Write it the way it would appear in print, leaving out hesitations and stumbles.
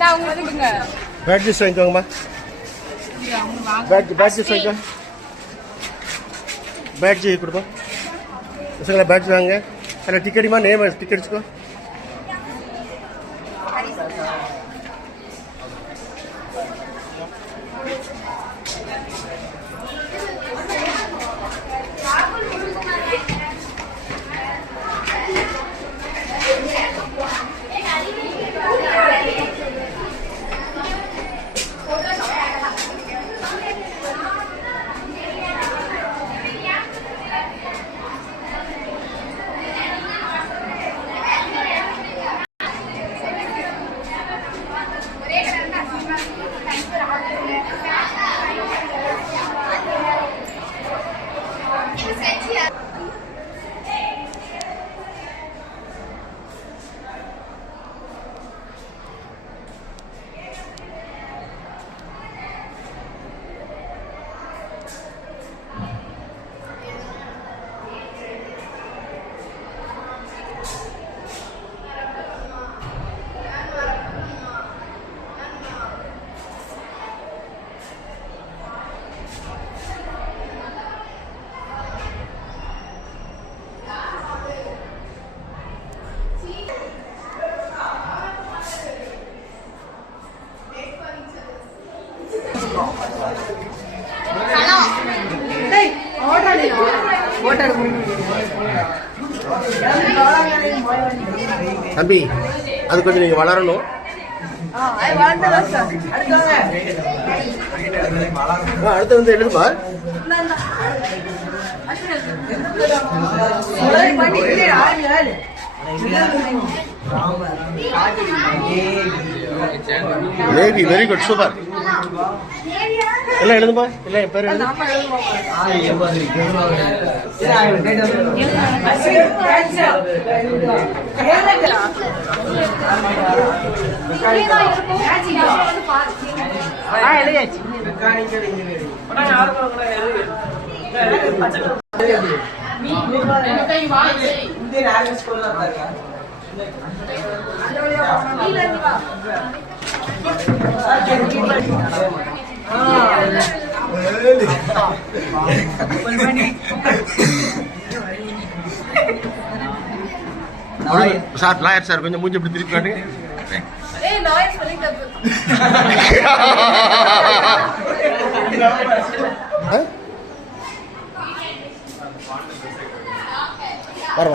நான் உங்களுக்கு கொடுங்க. பேட்ஜஸ் வாங்கிக்கோங்கம்மா. பேட்ஜஸ் வாங்கிக்கோ. பேட்ஜ் கொடுப்பா. பசங்களா பேட்ஜ் வாங்க. அதில் டிக்கெட்டுமா நேம் டிக்கெட்ஸுக்கோ. தம்பி அது கொஞ்சம் நீங்க வளரணும். அடுத்து வந்து எழுதுமா. நேவி வெரி குட் சூப்பர். எல்லாம் எழுதுமா. இல்லை என் பேர் எழுது. சார் லாயர் சார் கொஞ்சம் மூஞ்சி இப்படி திருப்பி காட்டுங்க. வர